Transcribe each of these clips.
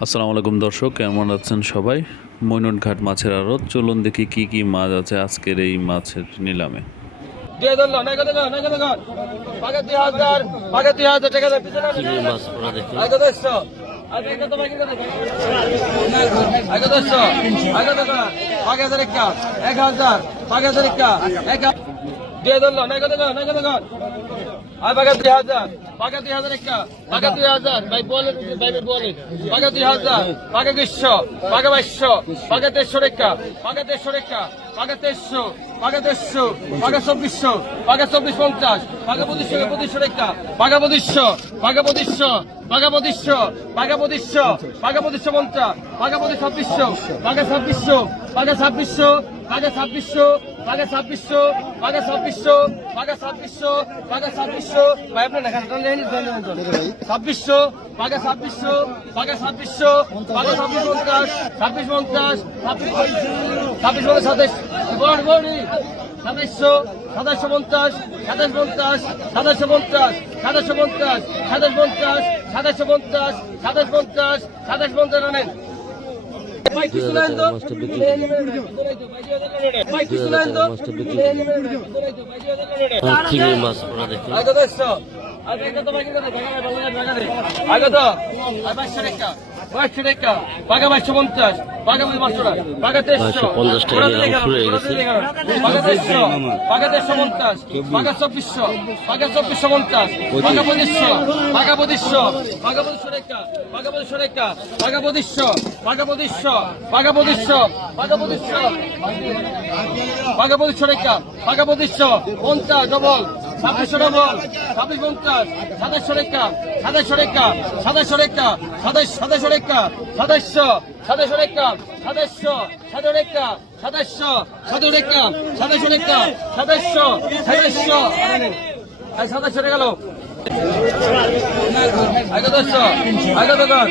আসসালামু আলাইকুম দর্শক কেমন আছেন সবাই? মৈনটঘাট মাছের আড়ত চলুন দেখি কি কি মাছ আছে আজকের এই মাছের নিলামে। দুই হাজার এক হাজার এক আর পাকে দুই হাজার পাকে দুই হাজার একটা পাকে দুই হাজার, ভাই বলে ভাই বলে পাকে দুই হাজার পাকে দুইশো পাকে বাইশশো পাকে দেড়শো রেখা পাকে দেড়শো রেখা পাকে তেইশশো পাকে দেড়শো পাকে চব্বিশশো পাকে চব্বিশ পঞ্চাশ পাকে পঁচিশশো পঁচিশশো রেখা পাকে পঁচিশশো পাকে পঁচিশশো পাকে পঁচিশশো পাকে পঁচিশশো পাকে পঁচিশশো পঞ্চাশ পাকে পঁচিশ ছাব্বিশশো পাকে ছাব্বিশশো পাকে ছাব্বিশশো পাকে ছাব্বিশশো পাকে ছাব্বিশশো পাকে ছাব্বিশশো পাকে ছাব্বিশশো পাকে ছাব্বিশশো। ভাই আপনার দেখা ছাব্বিশশো পাকে ছাব্বিশশো পাকে ছাব্বিশশো পাকে ছাব্বিশ পঞ্চাশ ছাব্বিশ পঞ্চাশ ছাব্বিশ ছাব্বিশ পঞ্চাশ বড়ি সাতাইশশো সাতাইশশো পঞ্চাশ সাতাইশ পঞ্চাশ সাতাইশশো পঞ্চাশ সাতাইশশো পঞ্চাশ সাতাইশ পঞ্চাশ সাতাইশশো পঞ্চাশ সাতাইশ পঞ্চাশ সাতাইশ পঞ্চাশ আনেন চিংড়ি মাছ পড়া দেখি? আগে তো বাইশশো টাকা বাগা বাইশশো পঞ্চাশ বাগা পাঁচশো টাকা বাগা তেইশশো 550 টাকা নিয়ে শুরু হয়ে গেছে। বাগা তেইশশো বাগা তেইশশো পঞ্চাশ বাগা চব্বিশশো বাগা চব্বিশশো পঞ্চাশ বাগা পঁচিশশো বাগা পঁচিশশো বাগা পঁচিশশো টাকা বাগা পঁচিশশো টাকা বাগা পঁচিশশো বাগা পঁচিশশো বাগা পঁচিশশো বাগা পঁচিশশো বাঘা পঁচিশশো টাকা পঁচিশশো পঞ্চাশ ডবল ছাব্বিশশো ডবল ছাব্বিশ পঞ্চাশ, সাতাশশো টাকা সাতাশশো টাকা সাতাশশো টাকা সাতাশ সাতাশশো টাকা সাতাশশো সাতাশশো টাকা সাতাশশো সাতাশো টাকা সাতাশশো সাতাশো টাকা সাতাশশো টাকা সাতাশশো সাতাশশো। সাতাশশো টাকা গেল আগে দশশো আগে দোকান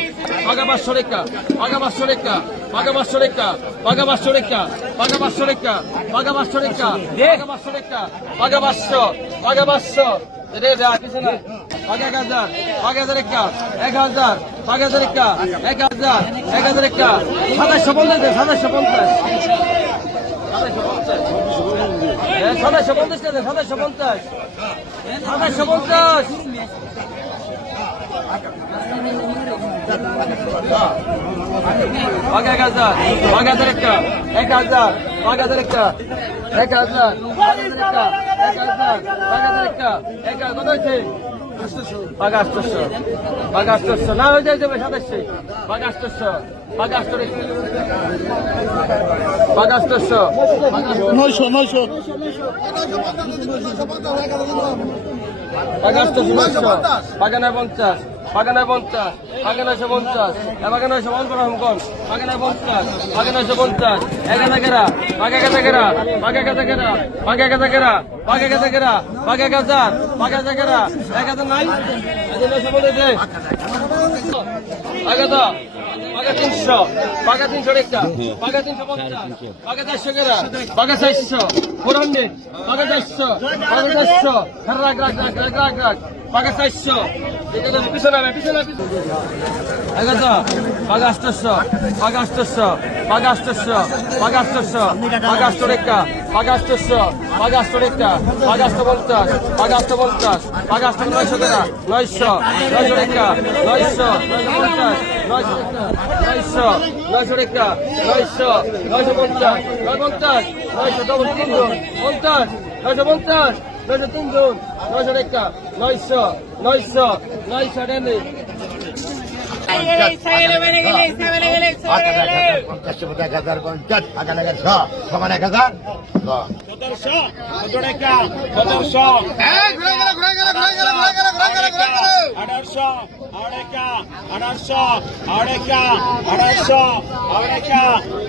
পাকা পাঁচশো রেখা পাকা পাঁচশো রেখা। পাকা পাঁচশো রেখা পাকা পাঁচশো রেখা পাকা পাঁচশো রেখা পাকা পাঁচশো রেখা পাকা পাঁচশো রেখা পাকা পাঁচশো পাকা পাঁচশো সাতাশশো পঞ্চাশ সাতাশশো পঞ্চাশ। সাতাশশো পঞ্চাশ সাতাশশো পঞ্চাশ। সাতাশশো পঞ্চাশ। এক হাজার পাঁচ হাজার একটা এক হাজার পাঁচ হাজার একটা এক হাজার পাঁচ হাজার একটা এক হাজার একটা এক হাজার কত হয়েছে? পাঁচ আটশোশো না হয়ে যাবে সাতাশে। নয়শো নয়শো। নয়শো। পাগানায় পঞ্চাশ নয় পঞ্চাশ পাগানায়শো পঞ্চাশ পাগানায়শো পঞ্চাশ হমকম আগে নয় পঞ্চাশ পাগানায়শো পঞ্চাশ। এক থাকেরা গেরা পাগা থাকেরা গেরা পাগা থাকেরা গেরা পাগা থাকেরা গেরা পাগা থাকেরা গেরা পাগা গাজার পাগা থাকেরা এক হাজার নাই নয়শো বলে দে আগে তো পাগা তিনশো পাগা তিনশো একটা পাগা তিনশো পঞ্চাশ পাগা চারশো পাগা আষ্টশো আষ্ট রেখা পাগা আষ্ট পঞ্চাশ পাগা আষ্ট পঞ্চাশ পাগা আষ্ট নয়শো টাকা নয়শো নয়শো রেখা নয়শো পঞ্চাশ নয়শো নয়শো রেখা নয়শো নয়শো পঞ্চাশ নয় পঞ্চাশ নয়শো ডবল তিন জন পঞ্চাশ নয়শো পঞ্চাশ নয়শো তিন জন নয়শো রেখা নয়শো নয়শো নয়শো ডেনে এক হাজার পঞ্চাশ এক হাজার সমান এক হাজার আঠারোশো আঠারোশো আঠারোশো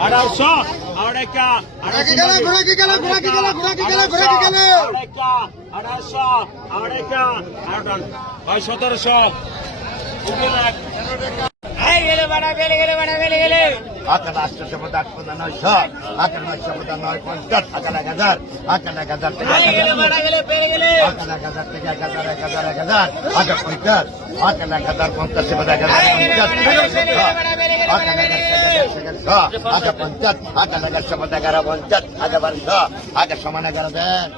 আঠারোশো আড়াইকা আড়াইকা আঠারোশো আড়াইকা হয় সতেরোশো আকার আটশো শপথ আট পদ নয়শ আকার নয় শপথ নয় পঞ্চাশ। আকার এক হাজার আকার এক হাজার থেকে আকার এক হাজার থেকে এক হাজার এক হাজার এক হাজার আকার পঞ্চাশ আকার এক হাজার পঞ্চাশ শপথ এক হাজার পঞ্চাশ আকার এক হাজার আকার পঞ্চাশ আকার এক শপথ এগারো পঞ্চাশ। আকার বারোশো আকার সমান এগারো দেন।